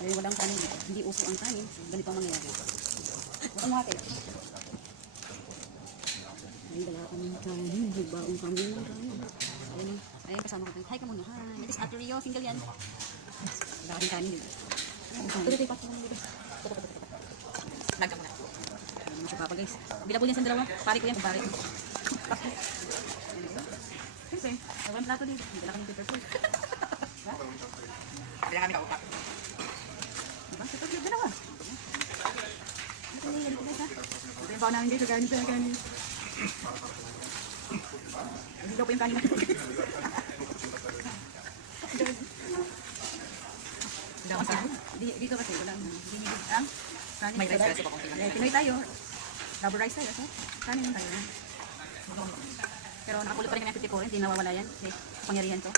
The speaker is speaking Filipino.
Dahil walang kanin, hindi uso ang kanin, ganito ang mangyayari. Huwag ang hati. Ay, wala kaming kanin. Bagong kami ng kanin. Ayun, ayun, kasama ko. Hi ka muna. Hi. It is Ate Rio. Single yan. Wala kaming kanin dito. Tuloy pa. Nagka muna. Masya papa guys. Bilabol yan sa dalawa. Pari ko yan kung pari. Kasi, walang plato dito. Hindi na kami paper food. Hindi na kami kaupak. Diba? Ito yung dalawa. Ito yung ganito guys ha. Ito yung baon namin guys. Kanin. Hindi daw po yung kanin natin. Dito kasi walang binibig ang kanin. May rice kasi pa kung kailangan. Pinoy tayo. Rubber rice tayo. So, kanin lang tayo. Pero nakapulit pa rin kami ng 54. Hindi nawawala yan. Okay. Pangyarihan to.